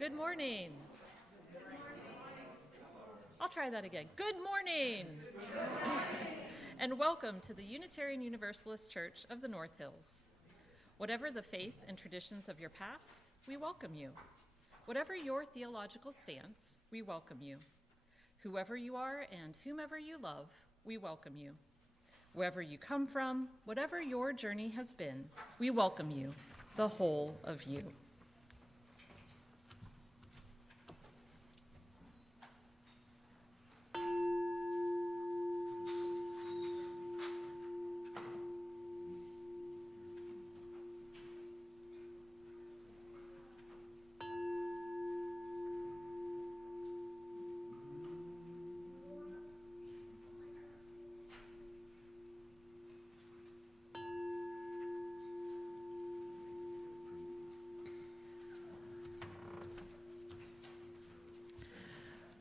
Good morning. I'll try that again. Good morning. And welcome to the Unitarian Universalist Church of the North Hills. Whatever the faith and traditions of your past, we welcome you. Whatever your theological stance, we welcome you. Whoever you are and whomever you love, we welcome you. Wherever you come from, whatever your journey has been, we welcome you, the whole of you.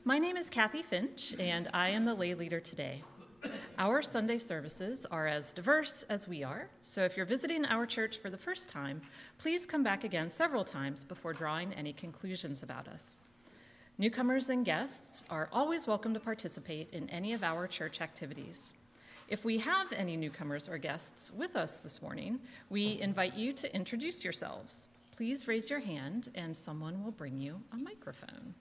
My name is Kathy Finch, and I am the lay leader today. Our Sunday services are as diverse as we are, so if you're visiting our church for the first time, please come back again several times before drawing any conclusions about us. Newcomers and guests are always welcome to participate in any of our church activities. If we have any newcomers or guests with us this morning, we invite you to introduce yourselves. Please raise your hand and someone will bring you a microphone.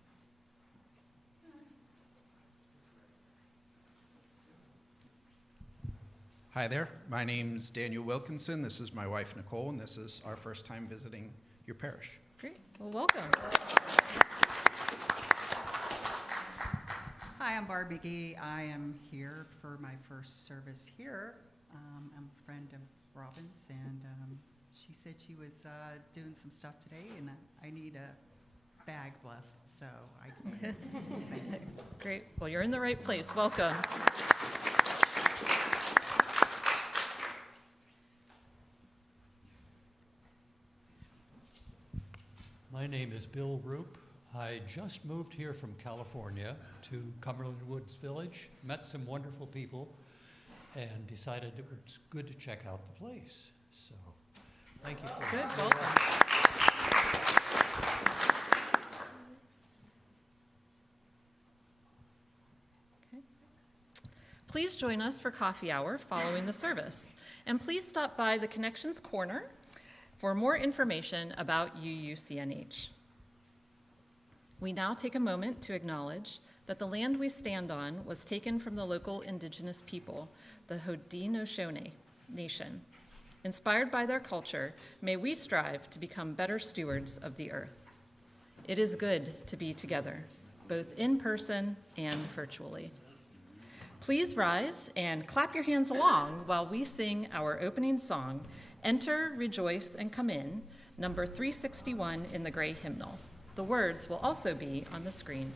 Hi there, my name's Daniel Wilkinson. This is my wife, Nicole, and this is our first time visiting your parish. Great, well, welcome. Hi, I'm Barb McGee. I am here for my first service here. I'm a friend of Robin's, and she said she was doing some stuff today, and I need a bag blessed, so I can. Thank you. Great, well, you're in the right place. Welcome. My name is Bill Roop. I just moved here from California to Cumberland Woods Village, met some wonderful people, and decided it was good to check out the place. So, thank you for Good, welcome. Okay. Please join us for coffee hour following the service. And please stop by the Connections Corner for more information about UUCNH. We now take a moment to acknowledge that the land we stand on was taken from the local indigenous people, the Haudenosaunee Nation. Inspired by their culture, may we strive to become better stewards of the earth. It is good to be together, both in person and virtually. Please rise and clap your hands along while we sing our opening song, Enter, Rejoice, and Come In, number 361 in the gray hymnal. The words will also be on the screen.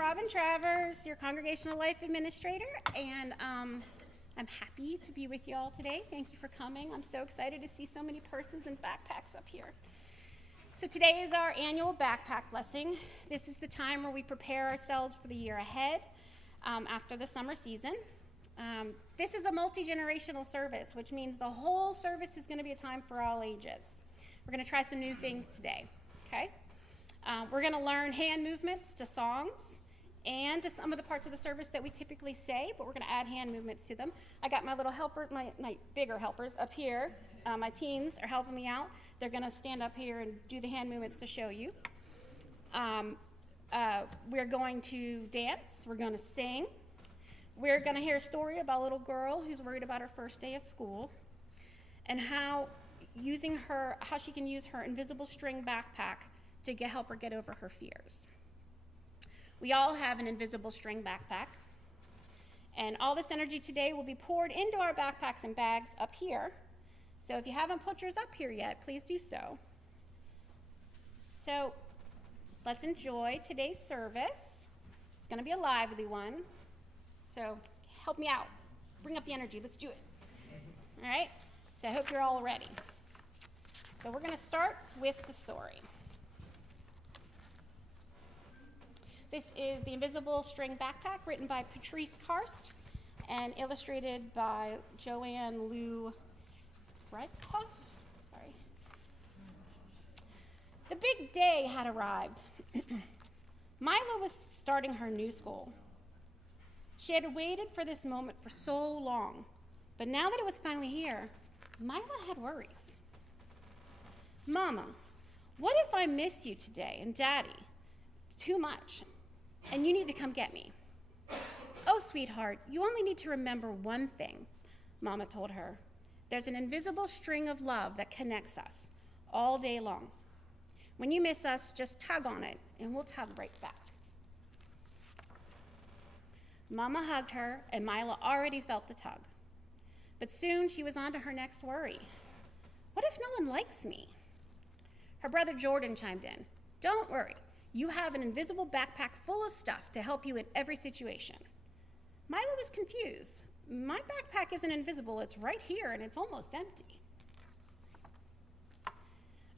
Robin Travers, your Congregational Life Administrator, and I'm happy to be with you all today. Thank you for coming. I'm so excited to see so many purses and backpacks up here. So today is our annual backpack blessing. This is the time where we prepare ourselves for the year ahead after the summer season. This is a multi-generational service, which means the whole service is going to be a time for all ages. We're going to try some new things today, okay? We're going to learn hand movements to songs and to some of the parts of the service that we typically say, but we're going to add hand movements to them. I got my little helper, my bigger helpers up here. My teens are helping me out. They're going to stand up here and do the hand movements to show you. We're going to dance. We're going to sing. We're going to hear a story about a little girl who's worried about her first day of school and how she can use her invisible string backpack to help her get over her fears. We all have an invisible string backpack, and all this energy today will be poured into our backpacks and bags up here. So if you haven't put yours up here yet, please do so. So let's enjoy today's service. It's going to be a lively one. So help me out. Bring up the energy. Let's do it. All right? So I hope you're all ready. So we're going to start with the story. This is The Invisible String Backpack, written by Patrice Karst and illustrated by Joanne Lou Fredkoff. Sorry. The big day had arrived. Mila was starting her new school. She had waited for this moment for so long, but now that it was finally here, Mila had worries. Mama, what if I miss you today and Daddy? It's too much, and you need to come get me. Oh, sweetheart, you only need to remember one thing, Mama told her. There's an invisible string of love that connects us all day long. When you miss us, just tug on it, and we'll tug right back. Mama hugged her, and Mila already felt the tug. But soon she was on to her next worry. What if no one likes me? Her brother Jordan chimed in. Don't worry. You have an invisible backpack full of stuff to help you in every situation. Mila was confused. My backpack isn't invisible. It's right here, and it's almost empty.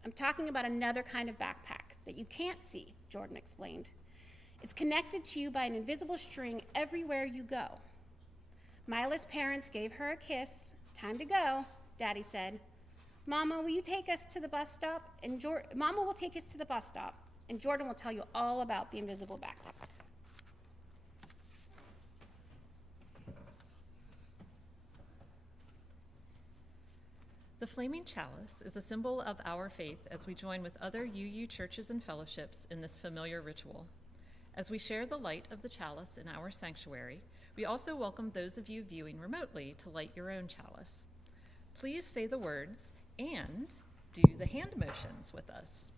I'm talking about another kind of backpack that you can't see, Jordan explained. It's connected to you by an invisible string everywhere you go. Mila's parents gave her a kiss. Time to go, Daddy said. Mama, will you take us to the bus stop? Mama will take us to the bus stop, and Jordan will tell you all about the invisible backpack. The flaming chalice is a symbol of our faith as we join with other UU churches and fellowships in this familiar ritual. As we share the light of the chalice in our sanctuary, we also welcome those of you viewing remotely to light your own chalice. Please say the words and do the hand motions with us.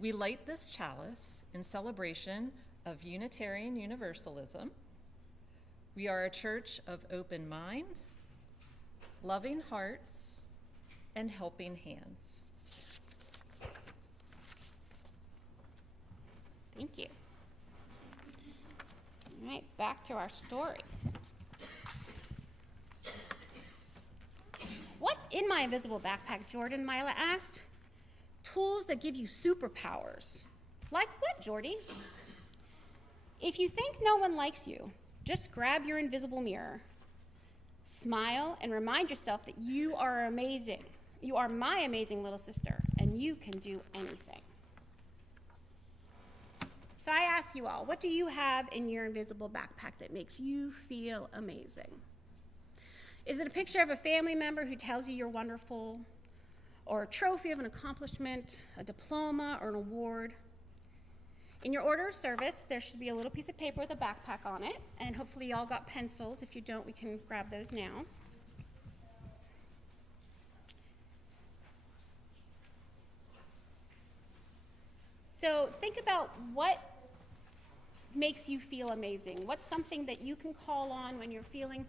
We light this chalice in celebration of Unitarian Universalism. We are a church of open mind, loving hearts, and helping hands. Thank you. All right, back to our story. What's in my invisible backpack, Jordan? Mila asked. Tools that give you superpowers. Like what, Jordy? If you think no one likes you, just grab your invisible mirror. Smile and remind yourself that you are amazing. You are my amazing little sister, and you can do anything. So I ask you all, what do you have in your invisible backpack that makes you feel amazing? Is it a picture of a family member who tells you you're wonderful? Or a trophy of an accomplishment, a diploma, or an award? In your order of service, there should be a little piece of paper with a backpack on it, and hopefully you all got pencils. If you don't, we can grab those now. So think about what makes you feel amazing. What's something that you can call on when you're feeling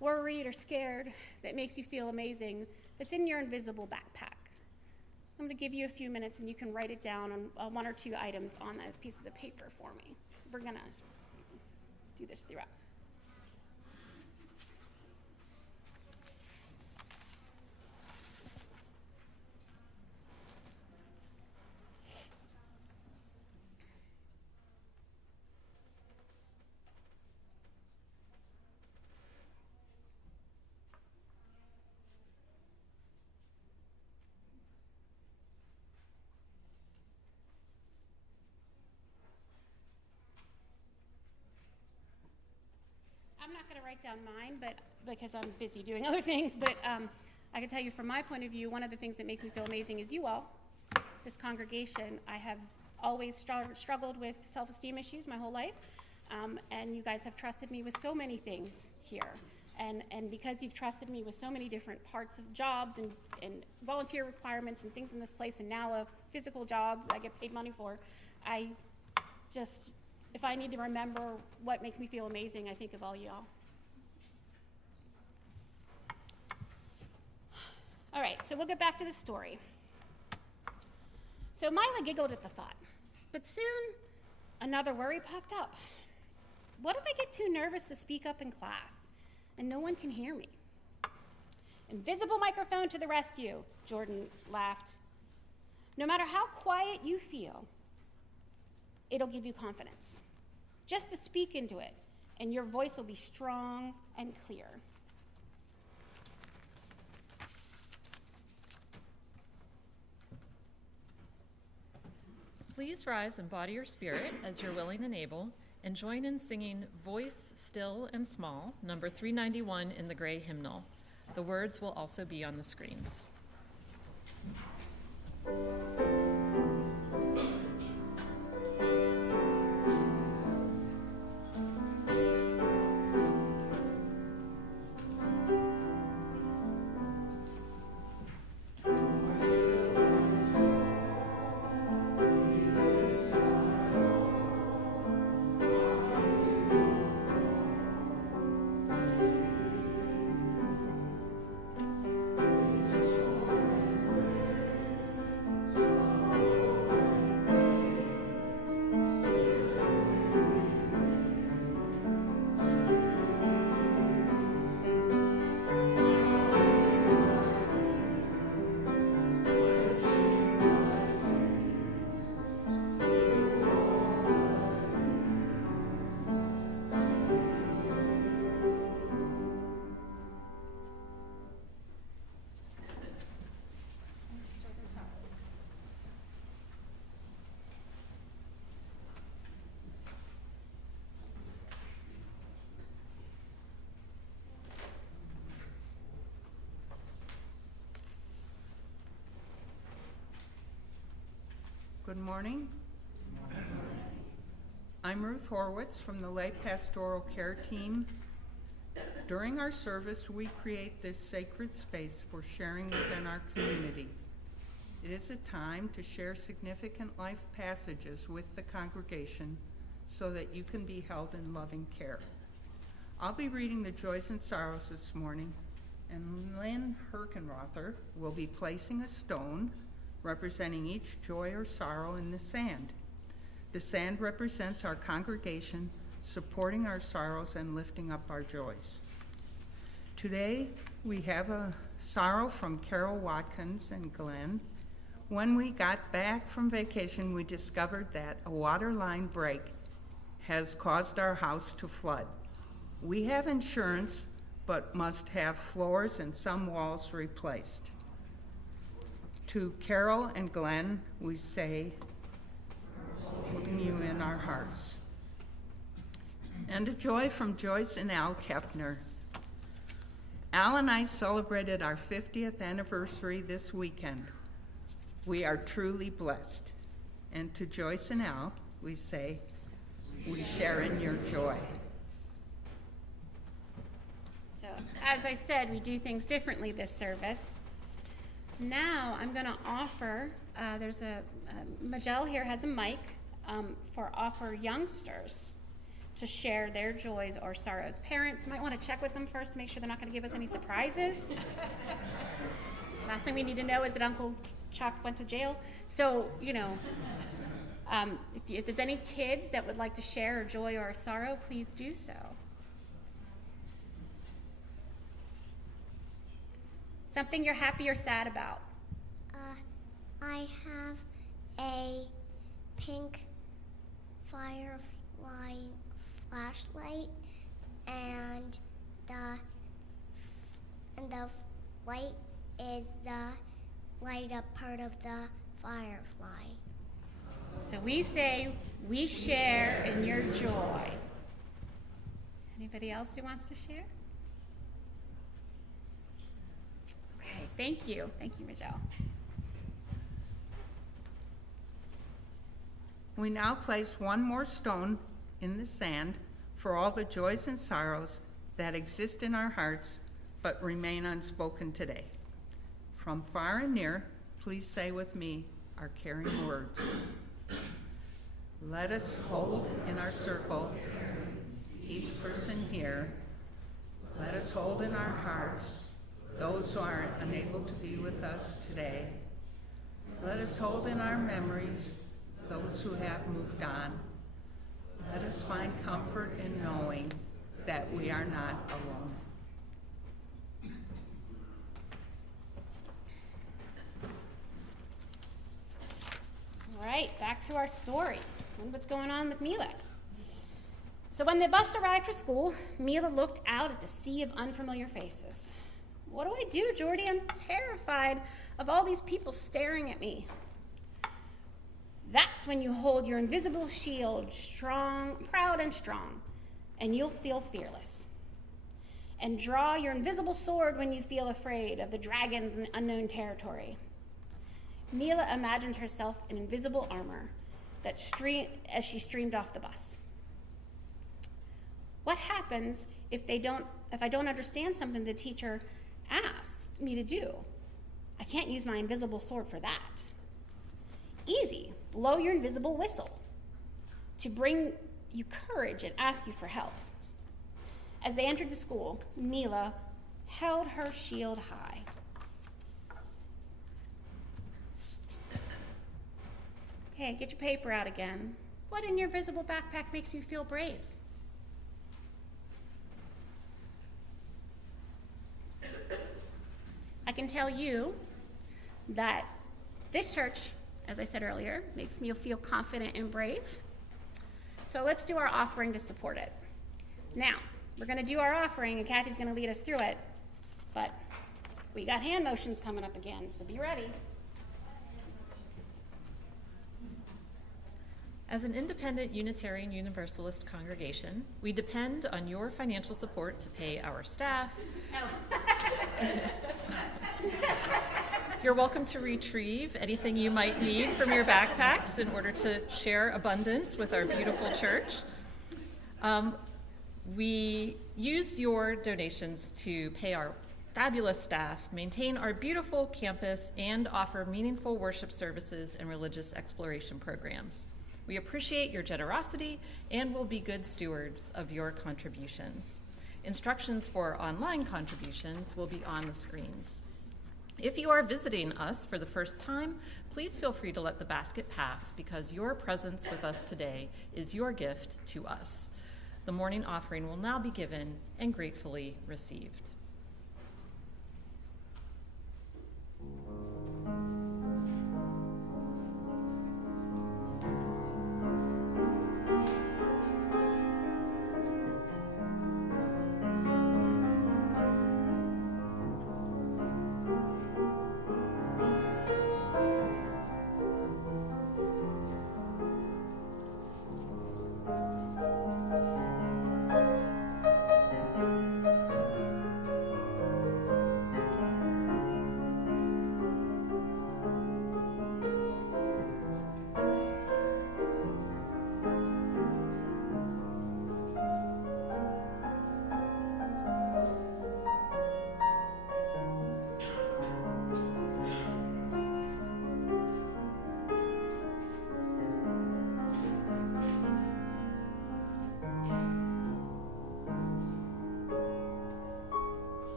worried or scared that makes you feel amazing that's in your invisible backpack? I'm going to give you a few minutes and you can write it down on one or two items on those pieces of paper for me. we're gonna do this throughout. I'm not going to write down mine, but because I'm busy doing other things, but I can tell you from my point of view, one of the things that makes me feel amazing is you all, this congregation. I have always struggled with self-esteem issues my whole life, and you guys have trusted me with so many things here. And because you've trusted me with so many different parts of jobs and volunteer requirements and things in this place, and now a physical job I get paid money for, I just, if I need to remember what makes me feel amazing, I think of all y'all. All right, so we'll get back to the story. So Mila giggled at the thought, but soon another worry popped up. What if I get too nervous to speak up in class and no one can hear me? Invisible microphone to the rescue, Jordan laughed. No matter how quiet you feel, it'll give you confidence. Just to speak into it, and your voice will be strong and clear. Please rise and body your spirit as you're willing and able, and join in singing Voice Still and Small, number 391 in the gray hymnal. The words will also be on the screens. Good morning. I'm Ruth Horwitz from the Lay Pastoral Care Team. During our service, we create this sacred space for sharing within our community. It is a time to share significant life passages with the congregation so that you can be held in loving care. I'll be reading the joys and sorrows this morning, and Lynn Herkenrother will be placing a stone representing each joy or sorrow in the sand. The sand represents our congregation supporting our sorrows and lifting up our joys. Today, we have a sorrow from Carol Watkins and Glenn. When we got back from vacation, we discovered that a water line break has caused our house to flood. We have insurance, but must have floors and some walls replaced. To Carol and Glenn, we say, holding you in our hearts. And a joy from Joyce and Al Kepner. Al and I celebrated our 50th anniversary this weekend. We are truly blessed. And to Joyce and Al, we say, we share in your joy. So, as I said, we do things differently this service. Now I'm going to offer, Majel here has a mic for youngsters to share their joys or sorrows. Parents might want to check with them first to make sure they're not going to give us any surprises. Last thing we need to know is that Uncle Chuck went to jail. So, If there's any kids that would like to share a joy or a sorrow, please do so. Something you're happy or sad about. I have a pink firefly flashlight, and the light is the light up part of the firefly. So we say we share in your joy. Anybody else who wants to share? Okay, thank you. Thank you, Michelle. We now place one more stone in the sand for all the joys and sorrows that exist in our hearts but remain unspoken today. From far and near, please say with me our caring words. Let us hold in our circle each person here. Let us hold in our hearts those who are unable to be with us today. Let us hold in our memories those who have moved on. Let us find comfort in knowing that we are not alone. All right, back to our story. What's going on with Mila? So when the bus arrived for school, Mila looked out at the sea of unfamiliar faces. What do I do, Jordy? I'm terrified of all these people staring at me. That's when you hold your invisible shield strong, proud and strong, and you'll feel fearless. And draw your invisible sword when you feel afraid of the dragons in unknown territory. Mila imagined herself in invisible armor as she streamed off the bus. What happens if I don't understand something the teacher asked me to do? I can't use my invisible sword for that. Easy, blow your invisible whistle to bring you courage and ask you for help. As they entered the school, Mila held her shield high. Okay, get your paper out again. What in your visible backpack makes you feel brave? I can tell you that this church, as I said earlier, makes me feel confident and brave. So let's do our offering to support it. Now, we're going to do our offering, and Kathy's going to lead us through it, but we got hand motions coming up again, so be ready. As an independent Unitarian Universalist congregation, we depend on your financial support to pay our staff. You're welcome to retrieve anything you might need from your backpacks in order to share abundance with our beautiful church. We use your donations to pay our fabulous staff, maintain our beautiful campus, and offer meaningful worship services and religious exploration programs. We appreciate your generosity and will be good stewards of your contributions. Instructions for online contributions will be on the screens. If you are visiting us for the first time, please feel free to let the basket pass because your presence with us today is your gift to us. The morning offering will now be given and gratefully received.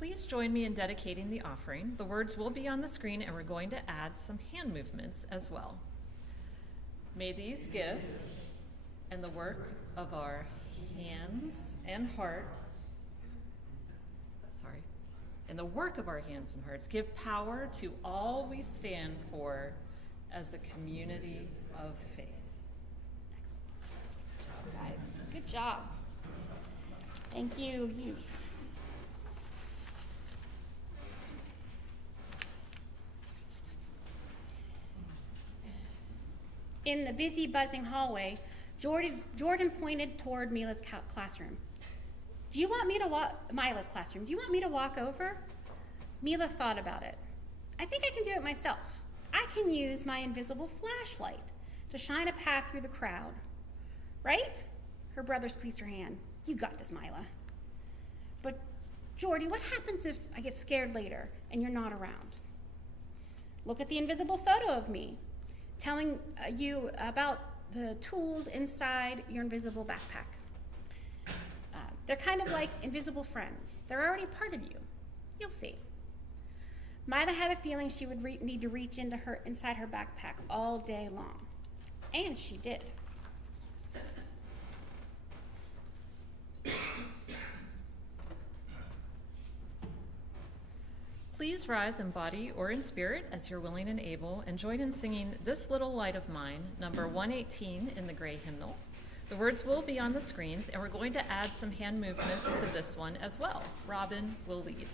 please join me in dedicating the offering. The words will be on the screen, and we're going to add some hand movements as well. May these gifts and the work of our hands and heart, and the work of our hands and hearts give power to all we stand for as a community of faith. Guys, good job. Thank you, youth. In the busy, buzzing hallway, Jordan pointed toward Mila's classroom. Do you want me to walk, Mila's classroom, do you want me to walk over? Mila thought about it. I think I can do it myself. I can use my invisible flashlight to shine a path through the crowd. Right? Her brother squeezed her hand. You got this, Mila. But Jordy, what happens if I get scared later and you're not around? Look at the invisible photo of me, telling you about the tools inside your invisible backpack. They're kind of like invisible friends. They're already part of you. You'll see. Mila had a feeling she would need to reach inside her backpack all day long. And she did. Please rise in body or in spirit as you're willing and able, and join in singing This Little Light of Mine, number 118 in the gray hymnal. The words will be on the screens, and we're going to add some hand movements to this one as well. Robin will lead.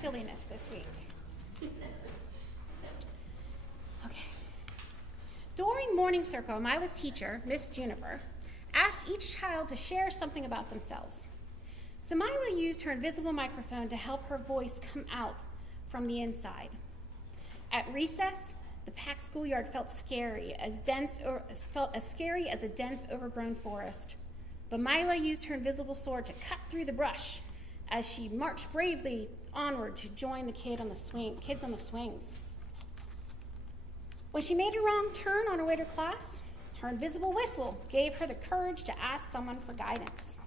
Silliness this week. Okay. During morning circle, Mila's teacher, Miss Juniper, asked each child to share something about themselves. So Mila used her invisible microphone to help her voice come out from the inside. At recess, the packed schoolyard felt as scary as a dense, overgrown forest. But Mila used her invisible sword to cut through the brush as she marched bravely onward to join the kids on the swings. When she made a wrong turn on her way to class, her invisible whistle gave her the courage to ask someone for guidance.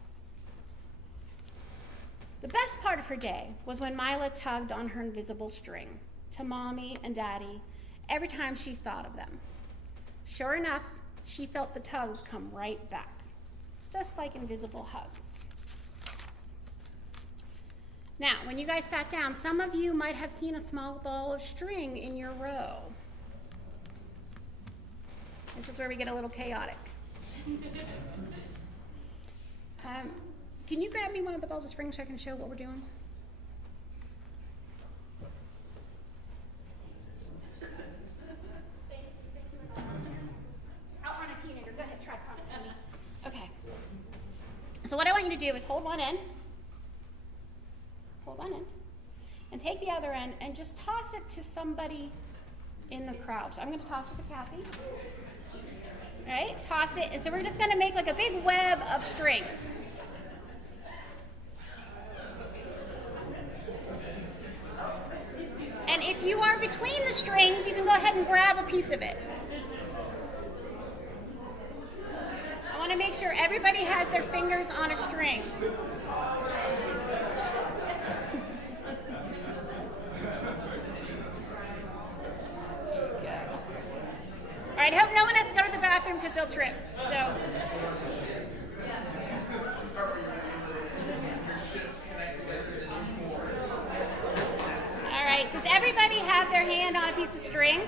The best part of her day was when Mila tugged on her invisible string to Mommy and Daddy every time she thought of them. Sure enough, she felt the tugs come right back, just like invisible hugs. Now, when you guys sat down, some of you might have seen a small ball of string in your row. This is where we get a little chaotic. Can you grab me one of the balls of string so I can show what we're doing? I'll run a teenager. Go ahead, try on it, Tony. Okay. So what I want you to do is hold one end, and take the other end and just toss it to somebody in the crowd. So I'm going to toss it to Kathy. All right, toss it. And so we're just going to make like a big web of strings. And if you are between the strings, you can go ahead and grab a piece of it. I want to make sure everybody has their fingers on a string. All right, I hope no one has to go to the bathroom because they'll trip. So. All right, does everybody have their hand on a piece of string?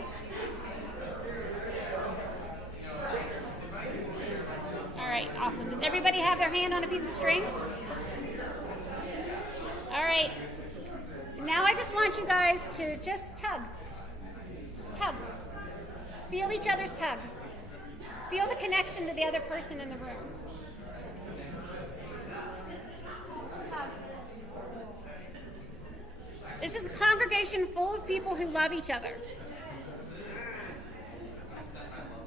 All right, awesome. Does everybody have their hand on a piece of string? All right. So now I just want you guys to just tug. Just tug. Feel each other's tug. Feel the connection to the other person in the room. Tug. This is a congregation full of people who love each other.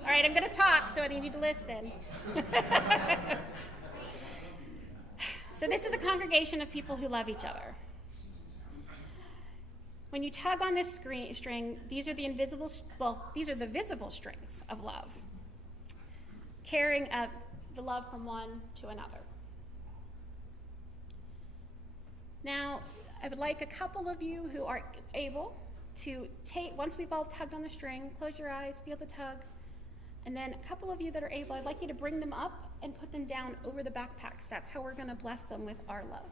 All right, I'm going to talk, so you need to listen. So this is a congregation of people who love each other. When you tug on this string, these are the visible strings of love, carrying the love from one to another. Now, I would like a couple of you who are able to once we've all tugged on the string, close your eyes, feel the tug, and then a couple of you that are able, I'd like you to bring them up and put them down over the backpacks. That's how we're going to bless them with our love.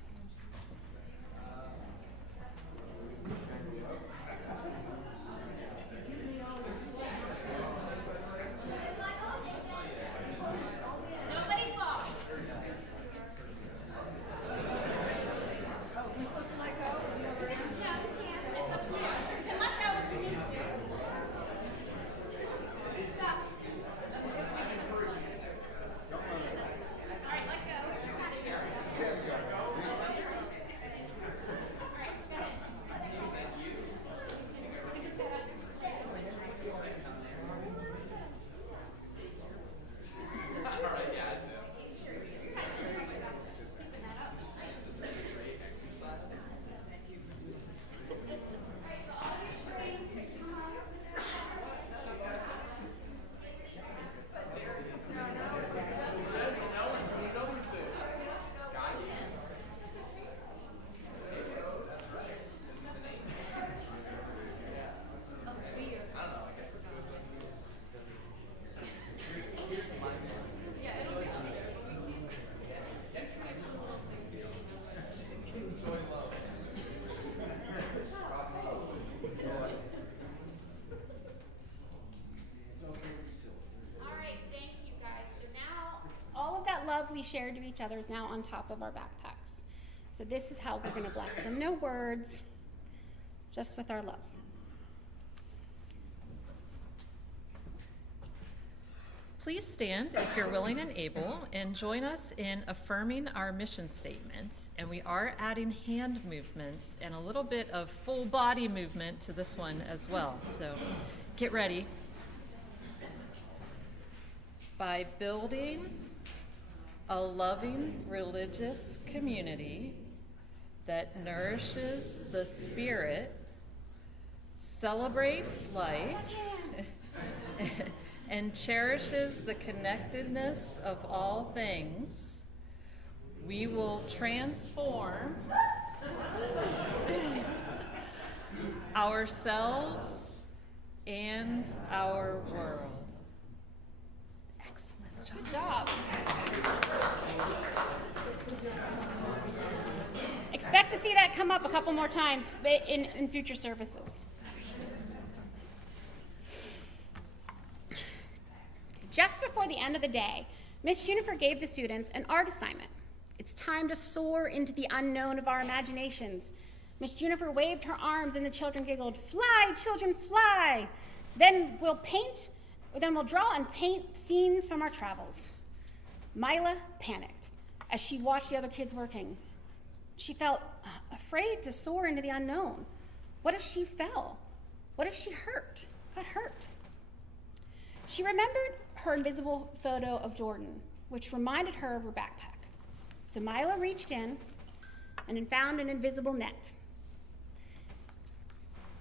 Love we shared to each other is now on top of our backpacks. So this is how we're going to bless them. No words, just with our love. Please stand if you're willing and able and join us in affirming our mission statement. And we are adding hand movements and a little bit of full body movement to this one as well. So get ready. By building a loving religious community that nourishes the spirit, celebrates life, and cherishes the connectedness of all things, we will transform ourselves and our world. Excellent. Good job. Expect to see that come up a couple more times in future services. Just before the end of the day, Miss Juniper gave the students an art assignment. It's time to soar into the unknown of our imaginations. Miss Juniper waved her arms and the children giggled, "Fly, children, fly!" Then we'll draw and paint scenes from our travels. Mila panicked as she watched the other kids working. She felt afraid to soar into the unknown. What if she fell? What if she hurt? got hurt. She remembered her invisible photo of Jordan, which reminded her of her backpack. So Mila reached in and then found an invisible net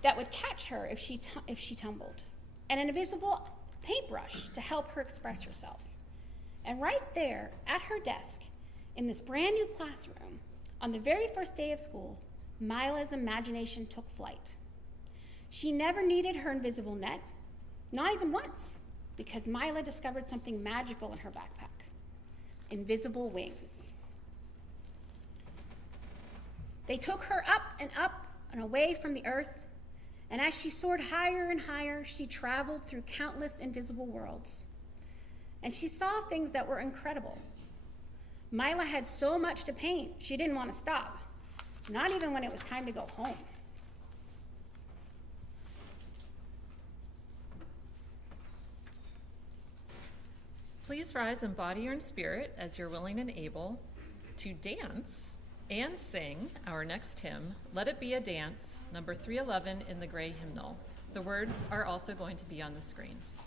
that would catch her if she tumbled, and an invisible paintbrush to help her express herself. And right there at her desk, in this brand new classroom, on the very first day of school, Mila's imagination took flight. She never needed her invisible net, not even once, because Mila discovered something magical in her backpack: invisible wings. They took her up and away from the earth, and as she soared higher and higher, she traveled through countless invisible worlds. And she saw things that were incredible. Mila had so much to paint, she didn't want to stop, not even when it was time to go home. Please rise in body or in spirit as you're willing and able to dance and sing our next hymn, Let It Be a Dance, number 311 in the gray hymnal. The words are also going to be on the screens.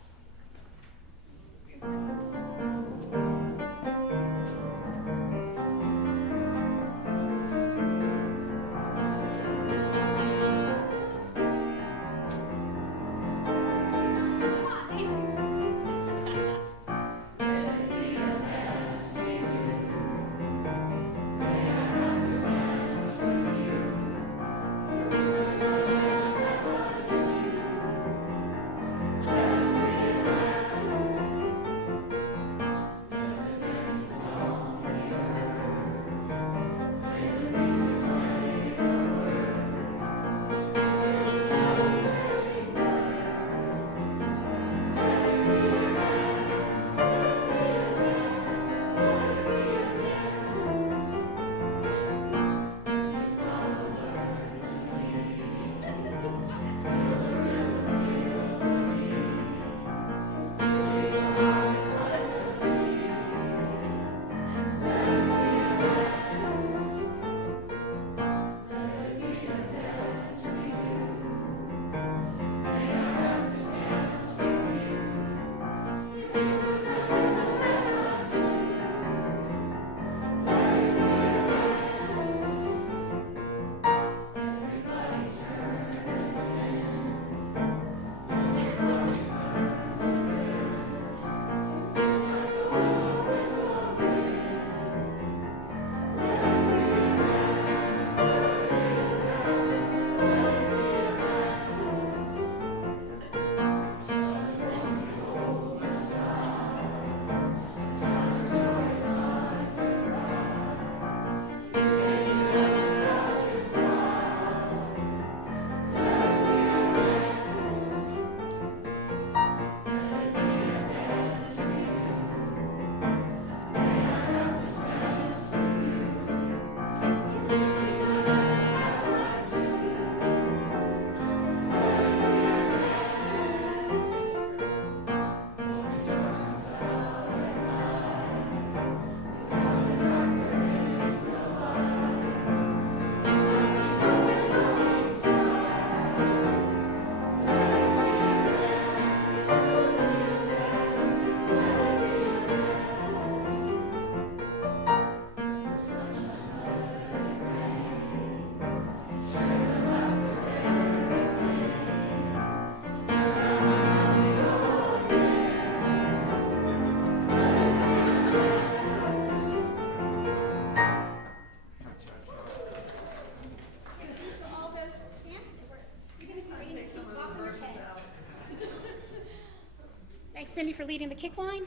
Thanks, Cindy, for leading the kick line.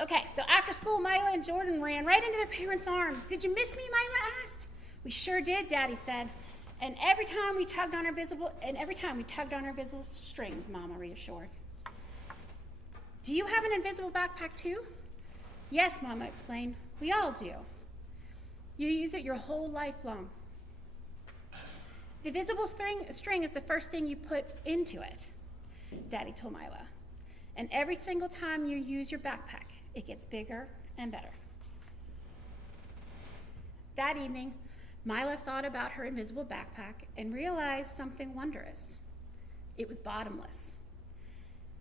Okay, so after school, Mila and Jordan ran right into their parents' arms. "Did you miss me?" Mila asked. "We sure did," Daddy said. And every time we tugged on our visible strings, Mama reassured. "Do you have an invisible backpack too?" "Yes," Mama explained. "We all do. You use it your whole life long. The visible string is the first thing you put into it," Daddy told Mila. "And every single time you use your backpack, it gets bigger and better." That evening, Mila thought about her invisible backpack and realized something wondrous. It was bottomless.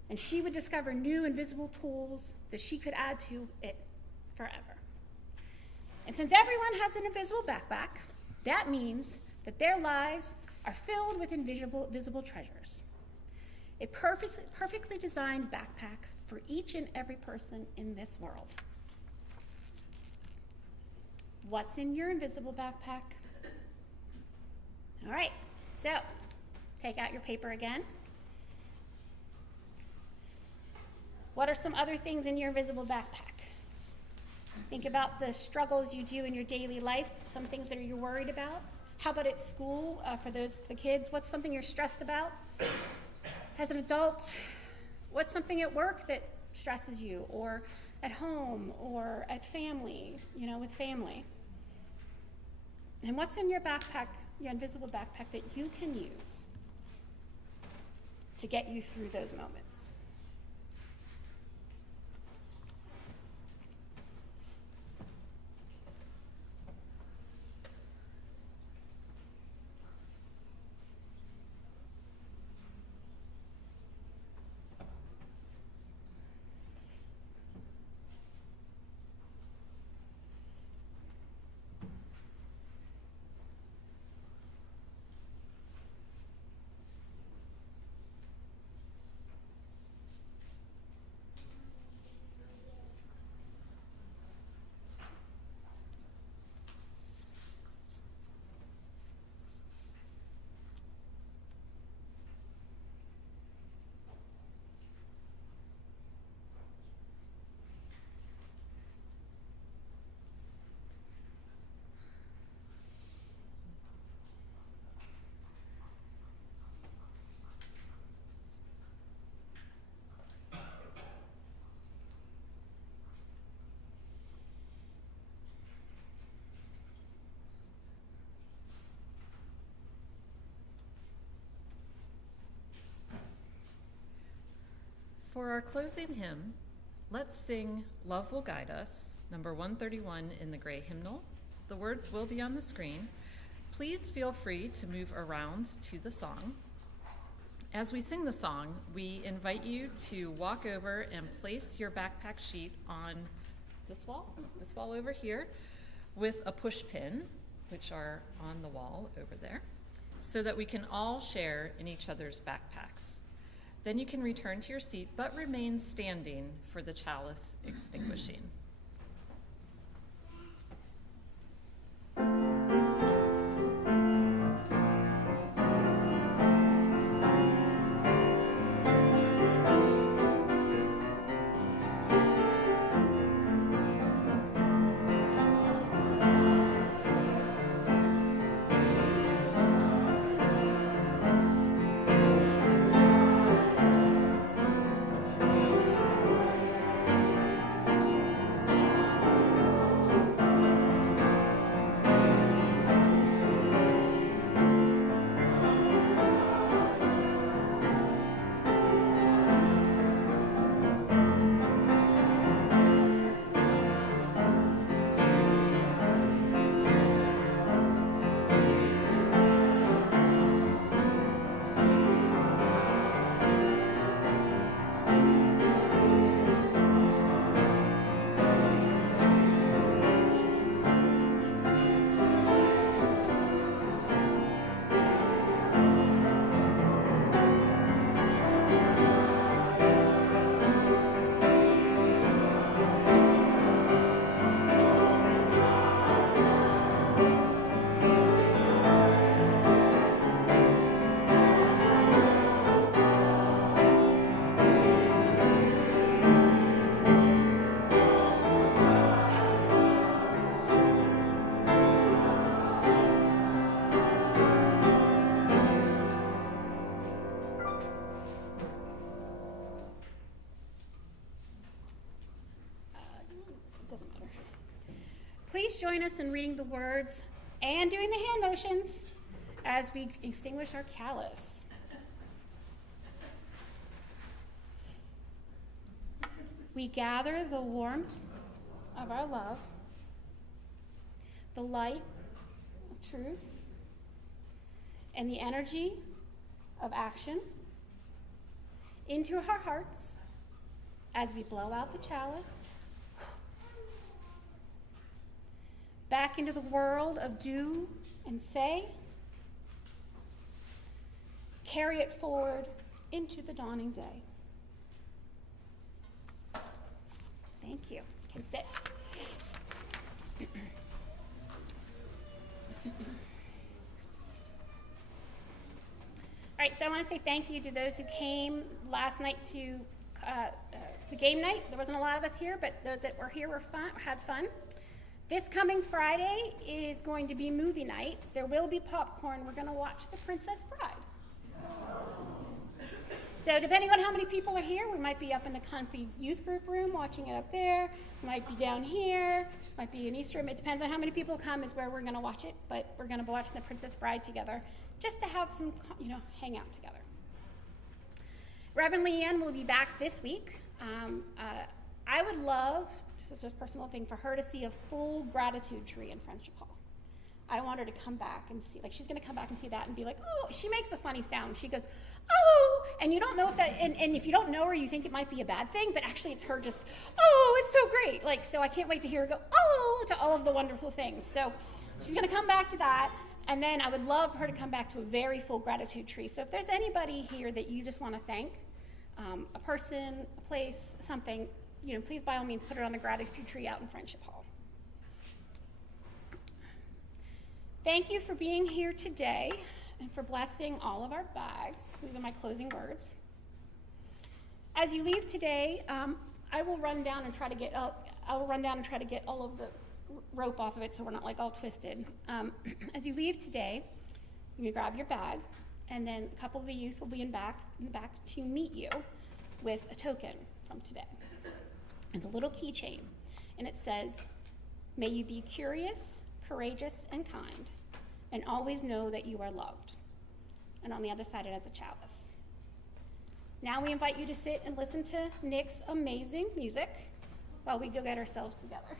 And she would discover new invisible tools that she could add to it forever. And since everyone has an invisible backpack, that means that their lives are filled with visible treasures. A perfectly designed backpack for each and every person in this world. What's in your invisible backpack? All right, so take out your paper again. What are some other things in your invisible backpack? Think about the struggles you do in your daily life, some things that you're worried about. How about at school, for the kids? What's something you're stressed about? As an adult, what's something at work that stresses you, or at home, or at family, with family? And what's in your backpack, your invisible backpack, that you can use to get you through those moments? For our closing hymn, let's sing Love Will Guide Us, number 131 in the gray hymnal. The words will be on the screen. Please feel free to move around to the song. As we sing the song, we invite you to walk over and place your backpack sheet on this wall over here, with a push pin, which are on the wall over there, so that we can all share in each other's backpacks. Then you can return to your seat, but remain standing for the chalice extinguishing. Please join us in reading the words and doing the hand motions as we extinguish our chalice. We gather the warmth of our love, the light of truth and the energy of action into our hearts as we blow out the chalice, back into the world of do and say, carry it forward into the dawning day. Thank you. You can sit. All right, so I want to say thank you to those who came last night to the game night. There wasn't a lot of us here, but those that were here had fun. This coming Friday is going to be movie night. There will be popcorn. We're going to watch The Princess Bride. So depending on how many people are here, we might be up in the comfy youth group room watching it up there. Might be down here. Might be in East Room. It depends on how many people come is where we're going to watch it. But we're going to be watching The Princess Bride together just to have some, hang out together. Reverend Leanne will be back this week. I would love, this is just a personal thing, for her to see a full gratitude tree in Friendship Hall. I want her to come back and see, she's going to come back and see that and be like, oh, she makes a funny sound. She goes, oh, and you don't know if that, and if you don't know her, you think it might be a bad thing, but actually it's her just, oh, it's so great. So I can't wait to hear her go, oh, to all of the wonderful things. So she's going to come back to that, and then I would love her to come back to a very full gratitude tree. So if there's anybody here that you just want to thank, a person, a place, something, please by all means put it on the gratitude tree out in Friendship Hall. Thank you for being here today and for blessing all of our bags. These are my closing words. As you leave today, I will run down and try to get all of the rope off of it so we're not all twisted. As you leave today, you can grab your bag, and then a couple of the youth will be in the back to meet you with a token from today. It's a little keychain, and it says, "May you be curious, courageous, and kind, and always know that you are loved." And on the other side, it has a chalice. Now we invite you to sit and listen to Nick's amazing music while we go get ourselves together.